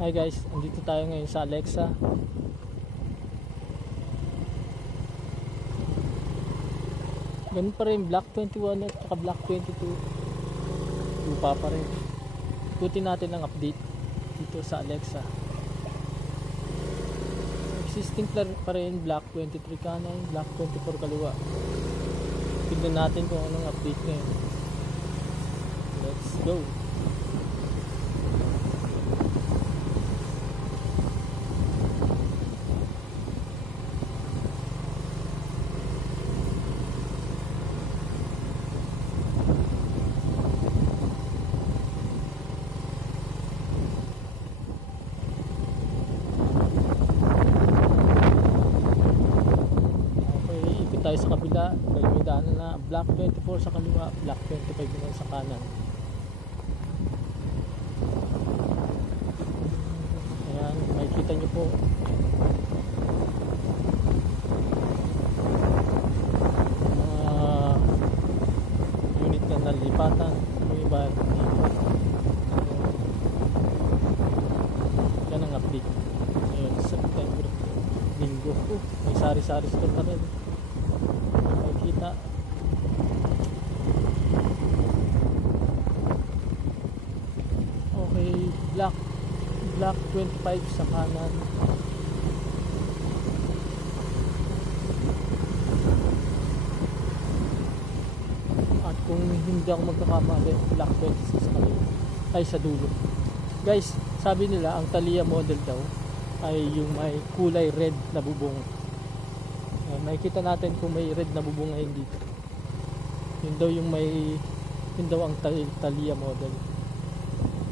Hi guys, andito tayo ngayon sa Alexa. Ganun pa rin, Block 21 at saka Block 22. Lupa pa rin. Ikutin natin ang update dito sa Alexa. Existing pa rin, Block 23 kanan, Block 24 kaliwa. Tignan natin kung anong update ngayon. Let's go. Tayo sa kabila, dahil may daanan na Block 24 sa kaliwa, Block 25 naman sa kanan. Ayan, makikita nyo po mga unit na nalipatan, yung iba yan ang update ngayon, September, Linggo. May sari-sari store na rin kita. Okay, Block 25 sa kanan. At kung hindi ako magkakamali, Block 26 sa kaliwa ay sa dulo. Guys, sabi nila ang Thalia model daw ay yung may kulay red na bubong. Makikita natin kung may red na bubong ngayon dito. Yun daw ang Thalia model.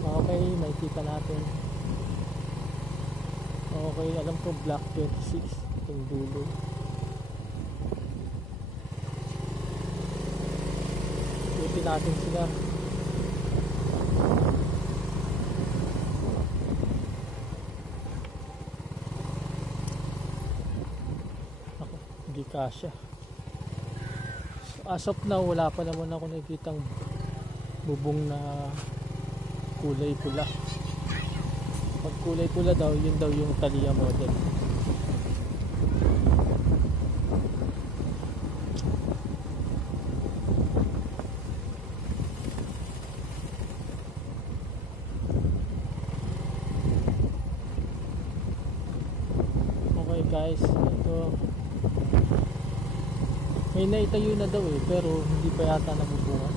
Okay, makikita natin. Okay, alam ko Block 26 itong dulo. Ikutin natin sila. Kasya. So, as of now, wala pa naman ako nakikitang bubong na kulay pula. Pag kulay pula daw, yun daw yung Thalia model. Okay guys, ito may naitayo na daw pero hindi pa yata nabubungan.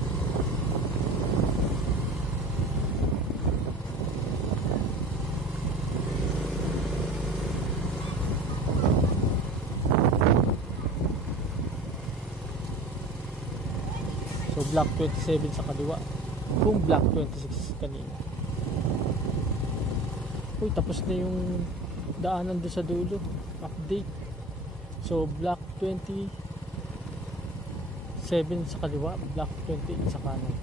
So Block 27 sa kaliwa, kung Block 26 kanina. Uy, tapos na yung daanan doon sa dulo. Update. So Block 27 sa kaliwa, Block 28 sa kanan.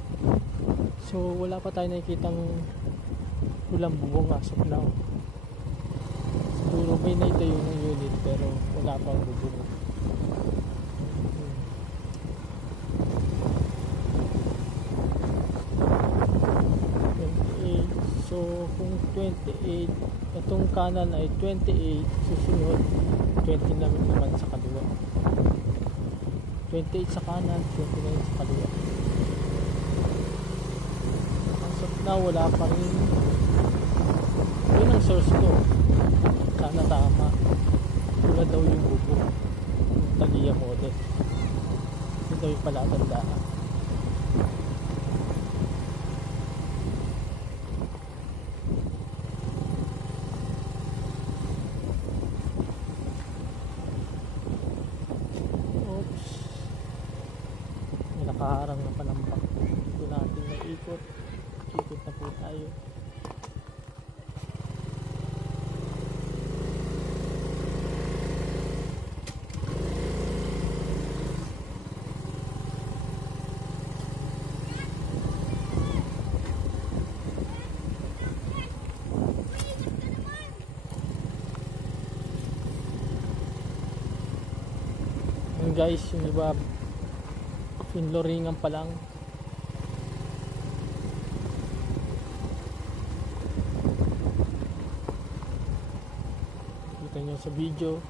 So wala pa tayo nakikitang ulang bubong as of now. Siguro may naitayo ng unit pero wala pang bubong. So kung 28, itong kanan ay 28, susunod 20 naman sa kaliwa. 28 sa kanan, 29 sa kaliwa. As of now, wala pa rin. Yun ang source ko. Sana tama. Wala daw yung bubong. Yung Thalia model. Yun daw yung palatandaan. Nakaharang na panampak. Ito natin na ikot na po tayo. Yung guys, yung iba pinloringan pa lang. sa video.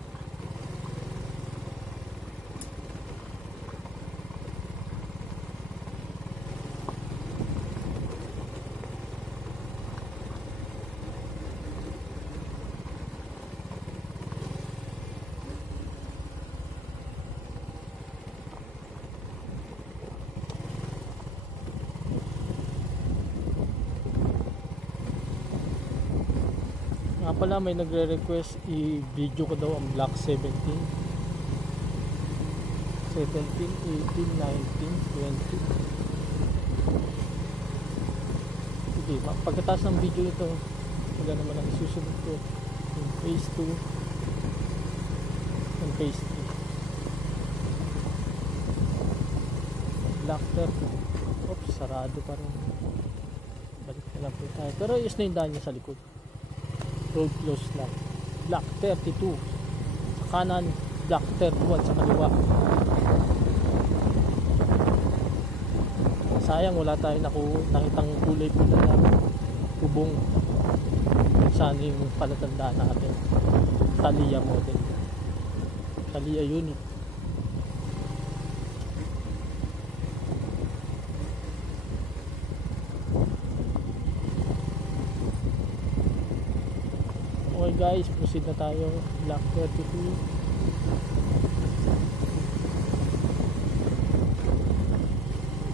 Nga pala, may nagre-request i-video ko daw ang Block 17, 18, 19, 20. Sige, pagkatapos ng video ito, wala naman ang isusunod ko yung phase 2 and phase 3. Block 30. Oops, sarado pa rin. Balik na lang po tayo. Pero is na yung daan niya sa likod. Road close lang. Block 32 sa kanan, Block 31 sa kaliwa. Sayang wala tayo nakitang kulay pula na kubong. Sana yung palatandaan natin. Taliya model, Taliya unit. Okay guys, proceed na tayo. Block 32.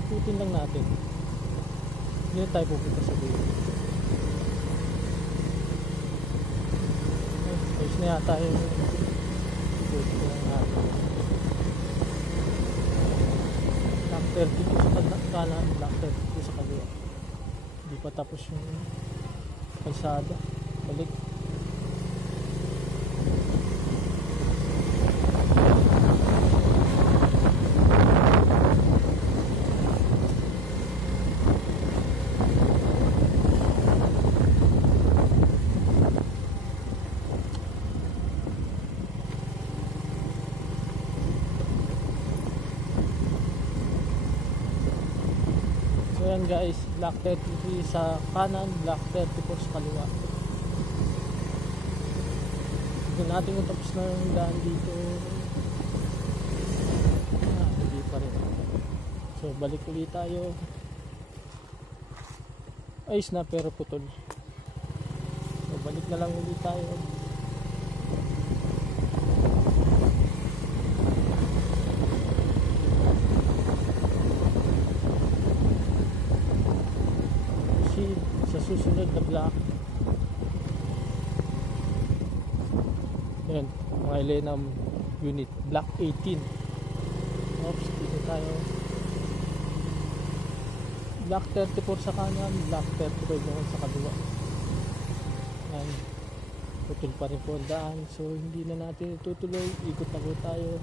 Ikutin lang natin. Hindi na tayo pupunta sa dulo. Ayos na yata yung ikutin lang natin. Block 32 sa kanan, Block 32 sa kaliwa. Hindi pa tapos yung kalsada. Balik. Ayan guys, Block 33 sa kanan, Block 34 sa kaliwa. Tignan natin kung tapos na yung daan dito. Hindi pa rin. So balik ulit tayo. Ayos na pero putol. So balik na lang ulit tayo. Sa susunod na block. Ayan, mga Elenam unit, Block 18. Oops, dito tayo. Block 34 sa kanan, Block 35 naman sa kaliwa. Ayan, putol pa rin po ang daan, so hindi na natin itutuloy. Ikot na po tayo.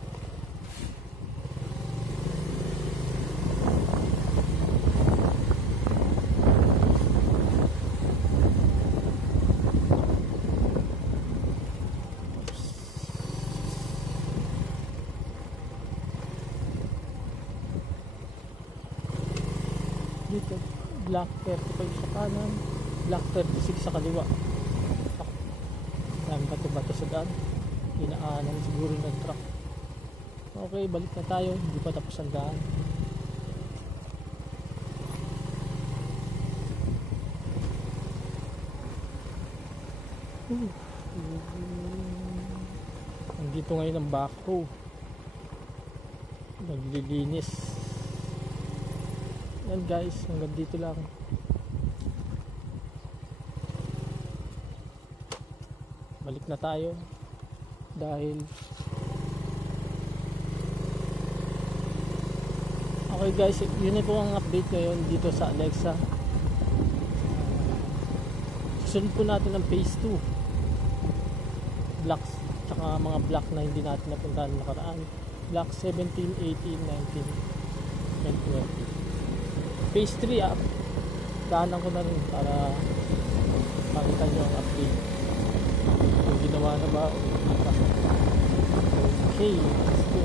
Dito, Block 35 sa kanan, Block 36 sa kaliwa. Dami bato-bato sa daan. Inaanan siguro ng truck. Okay, balik na tayo. Hindi pa tapos ang daan. Nandito ngayon ang backhoe. Naglilinis. Yan guys, hanggang dito lang. Balik na tayo dahil okay guys, yun na po ang update ngayon dito sa Alexa. Susunod po natin ang phase 2 blocks, tsaka mga block na hindi natin napuntahan nakaraan. Block 17, 18, 19 and 20. Phase 3 up, daanan ko na rin para makita nyo ang update kung ginawa na ba. Okay, let's go.